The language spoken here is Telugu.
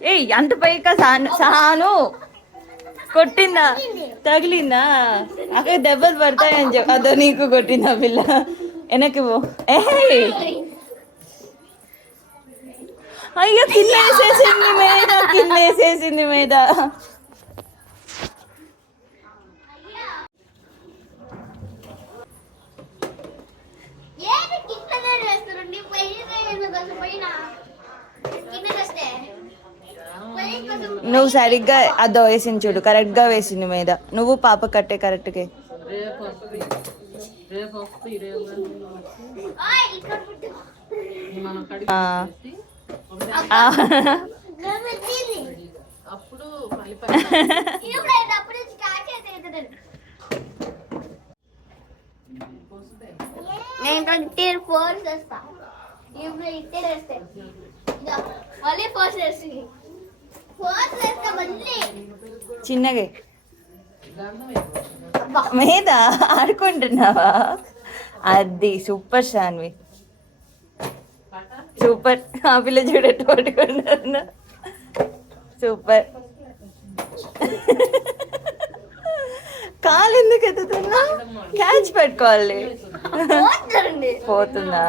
ఏయ్ అంత పైక సాను కొట్టిందా తగిలిందా అక్కడ దెబ్బలు పడతాయని చెప్పి అదో నీకు కొట్టిందా పిల్ల వెనక్కి పో ఏ అయ్యో కిందేసేసింది మీద నువ్వు సరిగ్గా అదో వేసింది చూడు కరెక్ట్గా వేసింది మీద నువ్వు పాప కట్టే కరెక్ట్గా చిన్నగా మీద ఆడుకుంటున్నావా అది సూపర్ శాన్వి సూపర్ ఆ పిల్ల చూడట్టు పట్టుకుంటున్నా సూపర్ కాలు ఎందుకు ఎత్తుతున్నా క్యాచ్ పెట్టుకోవాలి పోతుందా